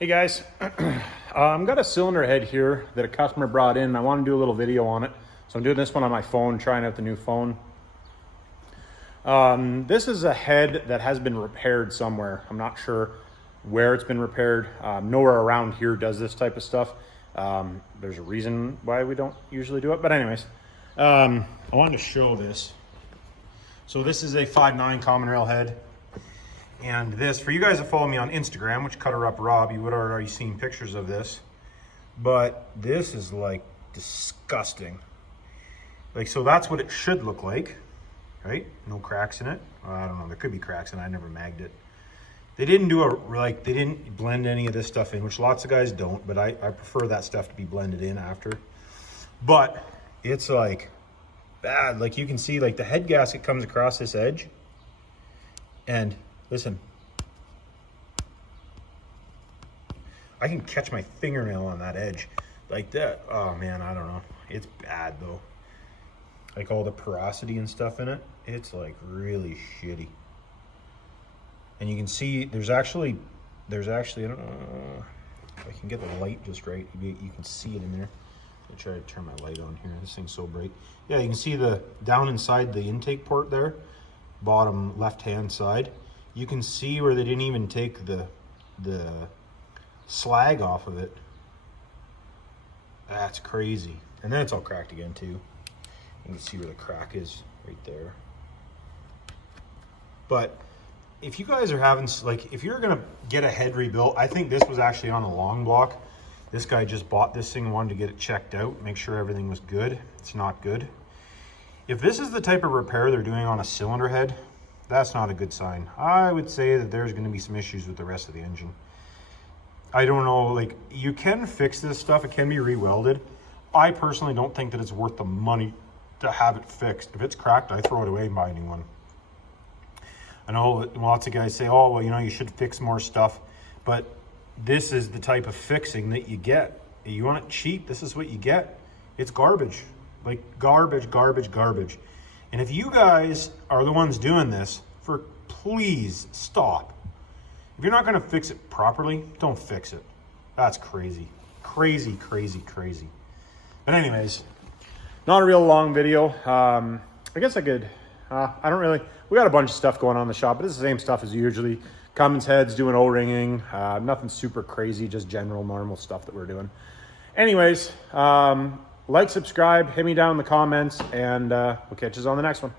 Hey guys, I've got a cylinder head here that a customer brought in. I want to do a little video on it. So I'm doing this one on my phone, trying out the new phone. This is a head that has been repaired somewhere. I'm not sure where it's been repaired. Nowhere around here does this type of stuff. There's a reason why we don't usually do it. But anyways, I wanted to show this. So this is a 5.9 common rail head. And this, for you guys that follow me on Instagram, which CUTTERUP Rob, you would have already seen pictures of this. But this is like disgusting. Like, so that's what it should look like, right? No cracks in it. I don't know, there could be cracks in it. I never magged it. They didn't do they didn't blend any of this stuff in, which lots of guys don't, but I prefer that stuff to be blended in after. But it's like bad. Like you can see, like the head gasket comes across this edge, and listen, I can catch my fingernail on that edge like that. Oh man, I don't know. It's bad though. Like all the porosity and stuff in it, it's like really shitty. And you can see there's actually, I don't know if I can get the light just right. You can see it in there. I'll try to turn my light on here. This thing's so bright. Yeah, you can see the down inside the intake port there, bottom left-hand side. You can see where they didn't even take the slag off of it. That's crazy. And then it's all cracked again too. You can see where the crack is right there. But if you guys are having, like, if you're gonna get a head rebuilt, I think this was actually on a long block. This guy just bought this thing, wanted to get it checked out, make sure everything was good. It's not good. If this is the type of repair they're doing on a cylinder head, that's not a good sign. I would say that there's going to be some issues with the rest of the engine. I don't know, like, you can fix this stuff. It can be re-welded. I personally don't think that it's worth the money to have it fixed. If it's cracked, I throw it away and buy a new one. I know lots of guys say, oh, well, you know, you should fix more stuff. But this is the type of fixing that you get. You want it cheap, this is what you get. It's garbage. Like garbage, garbage, garbage. And if you guys are the ones doing this, please stop. If you're not gonna fix it properly, don't fix it. That's crazy. Crazy, crazy, crazy. But anyways, not a real long video. I guess I could, I don't really, we got a bunch of stuff going on in the shop, but it's the same stuff as usually. Cummins heads, doing O-ringing, nothing super crazy, just general normal stuff that we're doing. Anyways, like, subscribe, hit me down in the comments, and we'll catch you on the next one.